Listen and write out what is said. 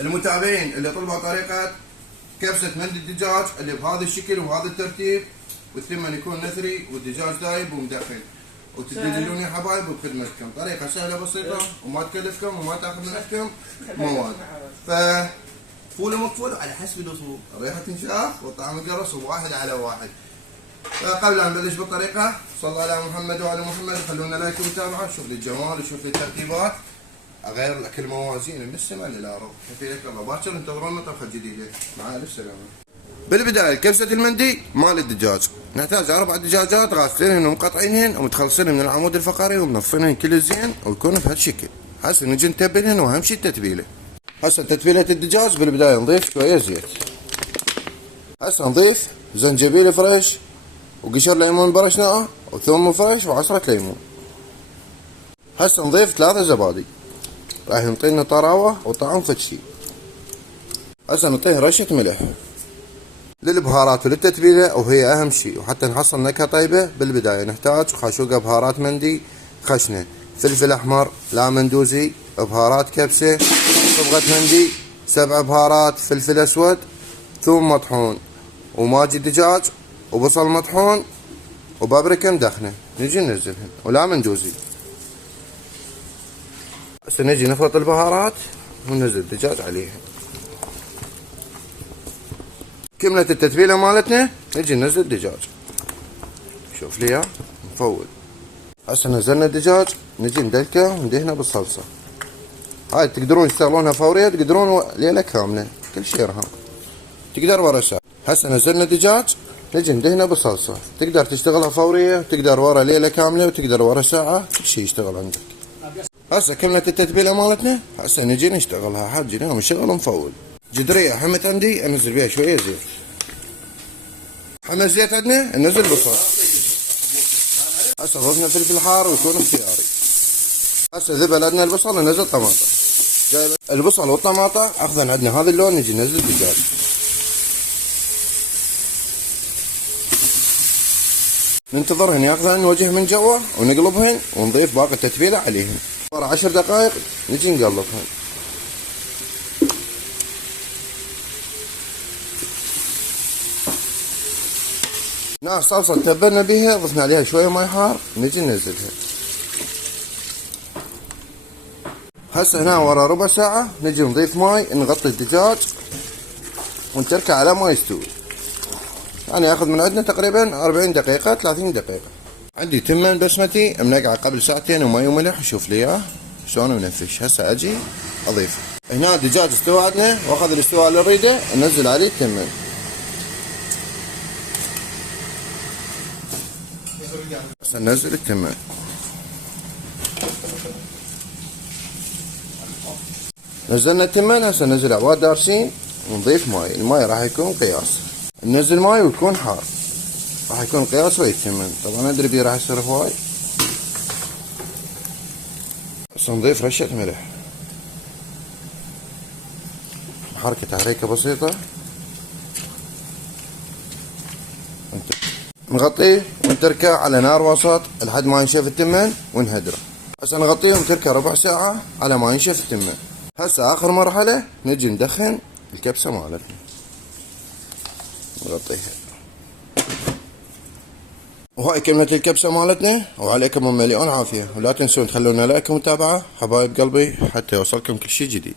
المتابعين اللي طلبوا طريقة كبسة مندي الدجاج اللي بهذا الشكل وهذا الترتيب، والثمن يكون نثري والدجاج دايب ومدخن، وتدللون يا حبايب بخدمتكم. طريقة سهلة بسيطة وما تكلفكم وما تاخذ منكم مواد. فول ومقفول على حسب الاصول، الريحة تنشاف والطعم يقرص واحد على واحد. قبل ان نبلش بالطريقة صلى على محمد وعلى محمد، خلونا لايك ومتابعة. شوف لي الجمال وشوف لي الترتيبات، اغير لك الموازين من السماء للارض. حفيلك الله. باكر انتظرونا طبخة جديدة. مع الف سلامة. بالبداية كبسة المندي مال الدجاج، نحتاج 4 دجاجات غاسلينهن ومقطعينهن ومتخلصين من العمود الفقري ومنظفينهن كل زين ويكون بهالشكل. هسه نجي نتبلهن، واهم شي التتبيلة. هسه تتبيلة الدجاج بالبداية نضيف شوية زيت. هسه نضيف زنجبيل فريش وقشر ليمون برشناه وثوم فريش وعصرة ليمون. هسه نضيف 3 زبادي راح ينطينا طراوة وطعم فشي. هسه نعطيه رشة ملح. للبهارات وللتتبيلة وهي اهم شي وحتى نحصل نكهة طيبة، بالبداية نحتاج خاشوقة بهارات مندي خشنة، فلفل احمر، لا مندوزي، بهارات كبسة، صبغة مندي، 7 بهارات، فلفل اسود، ثوم مطحون، وماجي دجاج، وبصل مطحون، وبابريكا مدخنة. نجي ننزلهن ولا مندوزي. هسه نجي نخلط البهارات وننزل الدجاج عليها. كملت التتبيلة مالتنا، نجي ننزل الدجاج. شوف لي نفول. هسه نزلنا الدجاج، نجي ندلكه وندهنه بالصلصة. هاي تقدرون تشتغلونها فورية، تقدرون ليلة كاملة، كل شي رهان. تقدر ورا ساعة. هسه نزلنا الدجاج، نجي ندهنه بالصلصة. تقدر تشتغلها فورية، تقدر ورا ليلة كاملة، وتقدر ورا ساعة، كل شي يشتغل عندك. هسه كملت التتبيلة مالتنا، هسه نجي نشتغلها. حاجي نام نشغل ونفول. جدرية حمت عندي انزل بيها شوية زيت. حمى الزيت عندنا ننزل بصل. هسه ضفنا فلفل حار ويكون اختياري. هسه ذبل عندنا البصل ننزل طماطة. جايب البصل والطماطة اخذن عندنا هذا اللون، نجي ننزل الدجاج. ننتظرهن ياخذن وجه من جوا ونقلبهن ونضيف باقي التتبيلة عليهن. ورا 10 دقائق نجي نقلبهن. نار صلصة تبلنا بيها، ضفنا عليها شوية ماي حار، نجي ننزلها. هسه هنا ورا ربع ساعة نجي نضيف ماي، نغطي الدجاج ونتركه على ما يستوي. يعني ياخذ من عندنا تقريبا 40 دقيقة 30 دقيقة. عندي تمن بسمتي منقعة قبل ساعتين وماي وملح، شوف لي اياه شلون منفش. هسه اجي اضيف. هنا الدجاج استوى عندنا واخذ الاستواء اللي نريده، ننزل عليه التمن. هسه ننزل التمن. نزلنا التمن، هسه ننزل عباد دارسين ونضيف ماي. الماي راح يكون قياس، ننزل ماي ويكون حار، راح يكون قياس ويا التمن. طبعا ادري بيه راح يصير هواي. هسه نضيف رشة ملح، حركة تحريكة بسيطة. نغطيه ونتركه على نار وسط لحد ما ينشف التمن ونهدره. هسه نغطيه ونتركه ربع ساعة على ما ينشف التمن. هسه اخر مرحلة نجي ندخن الكبسة مالتنا، نغطيها. وهاي كملت الكبسة مالتنا، وعليكم مليون عافية. ولا تنسون تخلونا لايك ومتابعة حبايب قلبي حتى يوصلكم كل شي جديد.